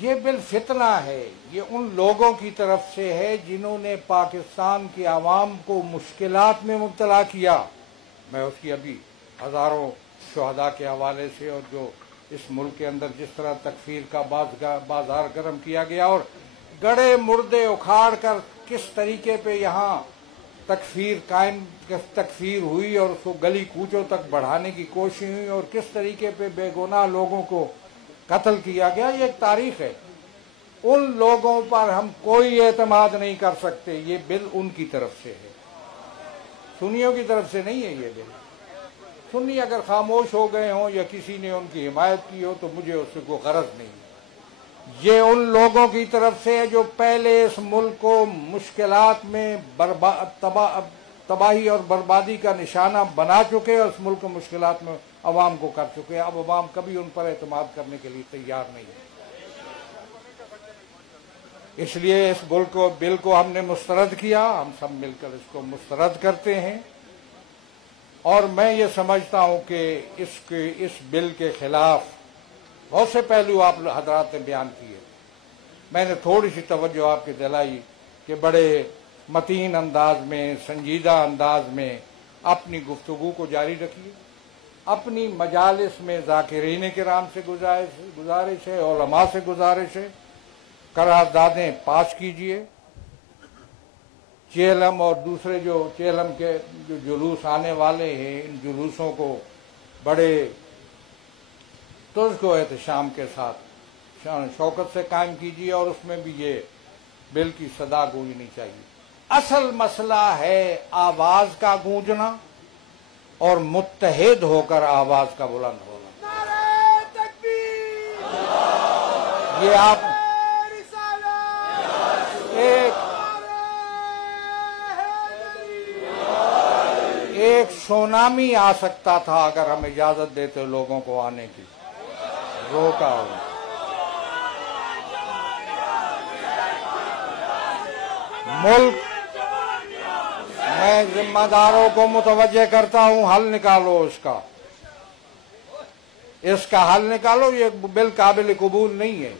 یہ بل فتنہ ہے، یہ ان لوگوں کی طرف سے ہے جنہوں نے پاکستان کی عوام کو مشکلات میں مبتلا کیا۔ میں اس کی ابھی ہزاروں شہداء کے حوالے سے، اور جو اس ملک کے اندر جس طرح تکفیر کا بازار گرم کیا گیا اور گڑے مردے اکھاڑ کر کس طریقے پہ یہاں تکفیر ہوئی اور اس کو گلی کوچوں تک بڑھانے کی کوشش ہوئی اور کس طریقے پہ بے گناہ لوگوں کو قتل کیا گیا، یہ ایک تاریخ ہے۔ ان لوگوں پر ہم کوئی اعتماد نہیں کر سکتے۔ یہ بل ان کی طرف سے ہے، سنیوں کی طرف سے نہیں ہے۔ یہ بل سنی اگر خاموش ہو گئے ہوں یا کسی نے ان کی حمایت کی ہو تو مجھے اس سے کوئی غرض نہیں۔ یہ ان لوگوں کی طرف سے ہے جو پہلے اس ملک کو مشکلات میں تباہی اور بربادی کا نشانہ بنا چکے اور اس ملک کو مشکلات میں عوام کو کر چکے۔ اب عوام کبھی ان پر اعتماد کرنے کے لیے تیار نہیں ہے۔ اس لیے اس بل کو ہم نے مسترد کیا، ہم سب مل کر اس کو مسترد کرتے ہیں، اور میں یہ سمجھتا ہوں کہ اس بل کے خلاف بہت سے پہلو آپ حضرات نے بیان کیے۔ میں نے تھوڑی سی توجہ آپ کی دلائی کہ بڑے متین انداز میں، سنجیدہ انداز میں اپنی گفتگو کو جاری رکھیے، اپنی مجالس میں ذاکرین کرام سے گزارش ہے، علماء سے گزارش ہے، قراردادیں پاس کیجئے۔ چیلم اور دوسرے جو چیلم کے جو جلوس آنے والے ہیں، ان جلوسوں کو بڑے ترک و احتشام کے ساتھ شان شوکت سے قائم کیجیے، اور اس میں بھی یہ بل کی صدا گونجنی چاہیے۔ اصل مسئلہ ہے آواز کا گونجنا اور متحد ہو کر آواز کا بلند ہونا۔ نعرہ تکبیر! یہ آپ ایک سونامی آ سکتا تھا اگر ہم اجازت دیتے لوگوں کو آنے کی، روکا ہو۔ ملک میں ذمہ داروں کو متوجہ کرتا ہوں، حل نکالو اس کا حل نکالو۔ یہ بل قابل قبول نہیں ہے۔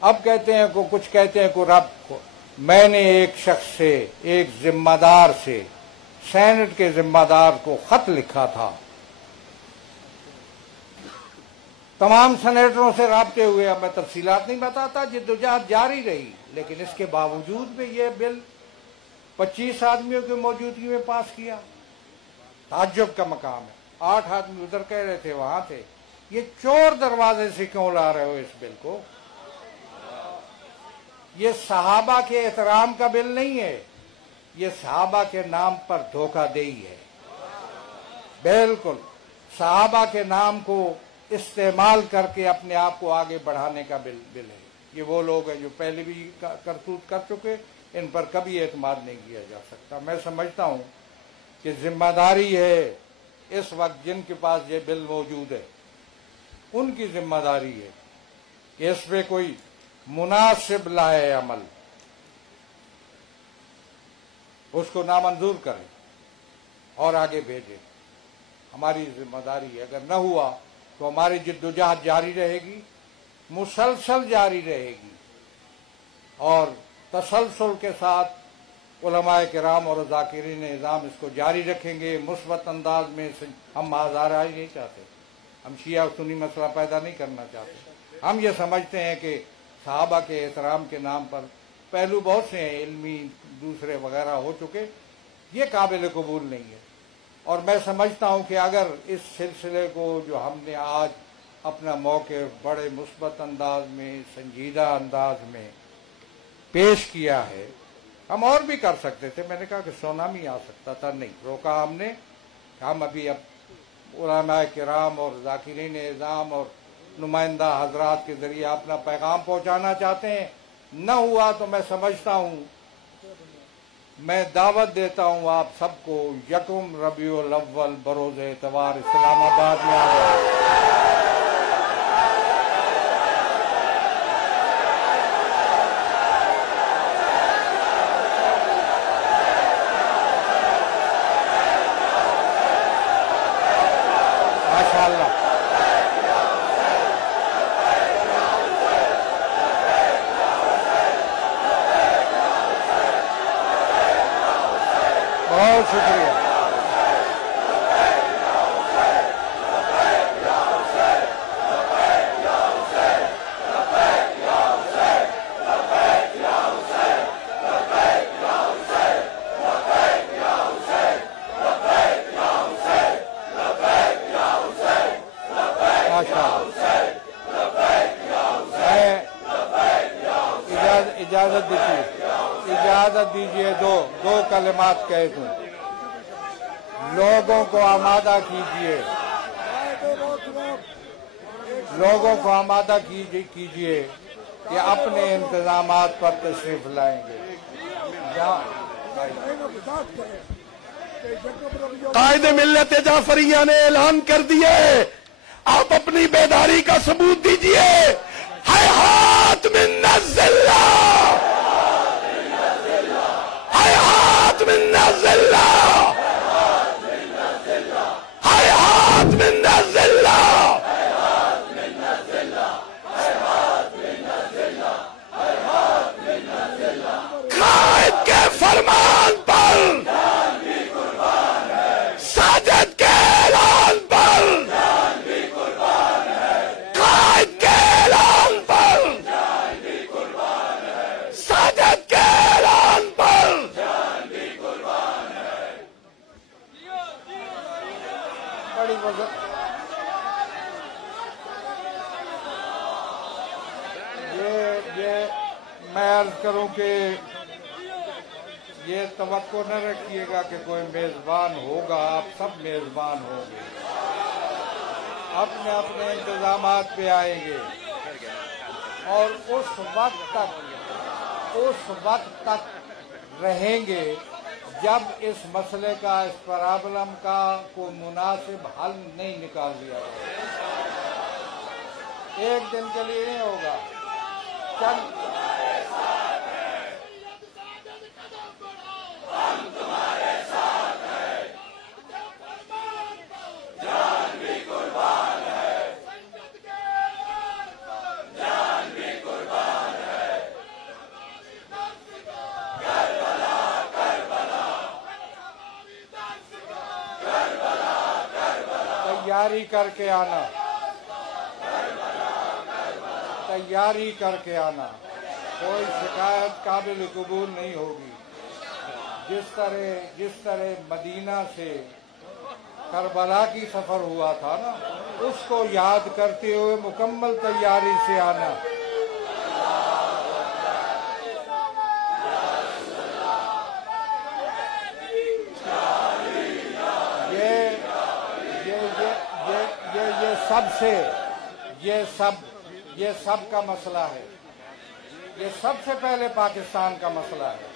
اب کہتے ہیں کچھ کہتے ہیں کو رب کو، میں نے ایک شخص سے، ایک ذمہ دار سے، سینٹ کے ذمہ دار کو خط لکھا تھا، تمام سینیٹروں سے رابطے ہوئے، اب میں تفصیلات نہیں بتاتا، جدوجہد جاری رہی، لیکن اس کے باوجود بھی یہ بل 25 آدمیوں کی موجودگی میں پاس کیا۔ تعجب کا مقام ہے۔ 8 آدمی ادھر کہہ رہے تھے، وہاں تھے۔ یہ چور دروازے سے کیوں لا رہے ہو اس بل کو؟ یہ صحابہ کے احترام کا بل نہیں ہے، یہ صحابہ کے نام پر دھوکہ دہی ہے۔ بالکل صحابہ کے نام کو استعمال کر کے اپنے آپ کو آگے بڑھانے کا بل ہے۔ یہ وہ لوگ ہیں جو پہلے بھی کرتوت کر چکے، ان پر کبھی اعتماد نہیں کیا جا سکتا۔ میں سمجھتا ہوں کہ ذمہ داری ہے اس وقت جن کے پاس یہ بل موجود ہے، ان کی ذمہ داری ہے کہ اس پہ کوئی مناسب لائے عمل، اس کو نامنظور کریں اور آگے بھیجیں۔ ہماری ذمہ داری ہے۔ اگر نہ ہوا تو ہماری جدوجہد جاری رہے گی، مسلسل جاری رہے گی، اور تسلسل کے ساتھ علماء کرام اور ذاکرین نظام اس کو جاری رکھیں گے مثبت انداز میں۔ ہم آزادی نہیں چاہتے، ہم شیعہ سنی مسئلہ پیدا نہیں کرنا چاہتے۔ ہم یہ سمجھتے ہیں کہ صحابہ کے احترام کے نام پر پہلو بہت سے ہیں، علمی دوسرے وغیرہ ہو چکے، یہ قابل قبول نہیں ہے۔ اور میں سمجھتا ہوں کہ اگر اس سلسلے کو جو ہم نے آج اپنا موقف بڑے مثبت انداز میں، سنجیدہ انداز میں پیش کیا ہے، ہم اور بھی کر سکتے تھے۔ میں نے کہا کہ سونامی آ سکتا تھا، نہیں، روکا ہم نے۔ ہم ابھی علماء کرام اور ذاکرین نظام اور نمائندہ حضرات کے ذریعے اپنا پیغام پہنچانا چاہتے ہیں۔ نہ ہوا تو میں سمجھتا ہوں، میں دعوت دیتا ہوں آپ سب کو 1 ربیع الاول بروز اتوار اسلام آباد میں آ جائیں۔ بہت شکریہ. اجازت دیجیے دو کلمات کہہ دوں. لوگوں کو آمادہ کیجیے، لوگوں کو آمادہ کیجیے کہ اپنے انتظامات پر تشریف لائیں گے. قائد ملت جعفریہ نے اعلان کر دیے، آپ اپنی بیداری کا ثبوت دیجیے. حیات من الذلہ، حیات من الذلہ، حیات من الذلہ. قائد کے فرمان پر، ساجد کے اعلان پر، قائد کے اعلان پر، ساجد کے اعلان پر. بڑی وزن یہ میں عرض کروں کہ یہ توقع نہ رکھیے گا کہ کوئی میزبان ہوگا. آپ سب میزبان ہوں گے، اپنے اپنے انتظامات پہ آئیں گے، اور اس وقت تک رہیں گے جب اس مسئلے کا، اس پرابلم کا کوئی مناسب حل نہیں نکال دیا جائے. ایک دن کے لیے نہیں ہوگا. تیاری کر کے آنا، تیاری کر کے آنا. کوئی شکایت قابل قبول نہیں ہوگی. جس طرح مدینہ سے کربلا کی سفر ہوا تھا نا، اس کو یاد کرتے ہوئے مکمل تیاری سے آنا. یہ سب کا مسئلہ ہے. یہ سب سے پہلے پاکستان کا مسئلہ ہے.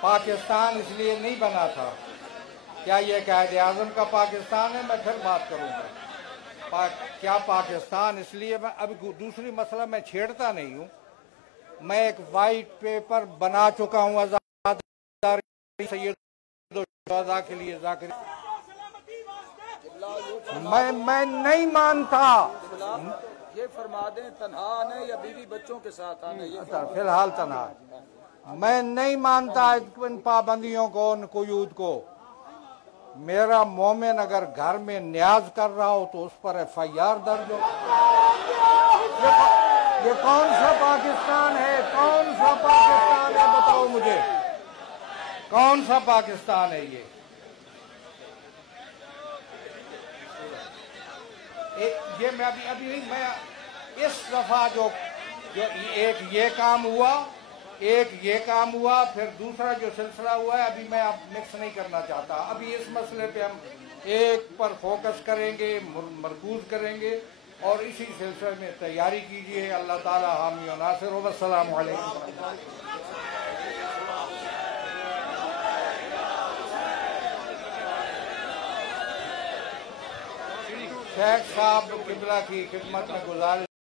پاکستان اس لیے نہیں بنا تھا. کیا یہ قائد اعظم کا پاکستان ہے؟ میں پھر بات کروں گا. کیا پاکستان اس لیے، اب دوسری مسئلہ میں چھیڑتا نہیں ہوں. میں ایک وائٹ پیپر بنا چکا ہوں آزادی سید الشہداء کے لیے. میں نہیں مانتا. یہ فرما دیں تنہا آنے یا بیوی بچوں کے ساتھ آنے؟ فی الحال تنہا. میں نہیں مانتا ان پابندیوں کو، ان قیود کو. میرا مومن اگر گھر میں نیاز کر رہا ہو تو اس پر FIR درج ہو. یہ کون سا پاکستان ہے؟ کون سا پاکستان ہے؟ بتاؤ مجھے، کون سا پاکستان ہے یہ؟ میں ابھی نہیں، میں اس دفعہ جو ایک یہ کام ہوا، پھر دوسرا جو سلسلہ ہوا ہے، ابھی میں اب مکس نہیں کرنا چاہتا. ابھی اس مسئلے پہ ہم ایک پر فوکس کریں گے، مرکوز کریں گے، اور اسی سلسلے میں تیاری کیجیے. اللہ تعالی حامی و ناصر ہو. السلام علیکم. شیخ صاحب قبلہ کی خدمت میں گزارش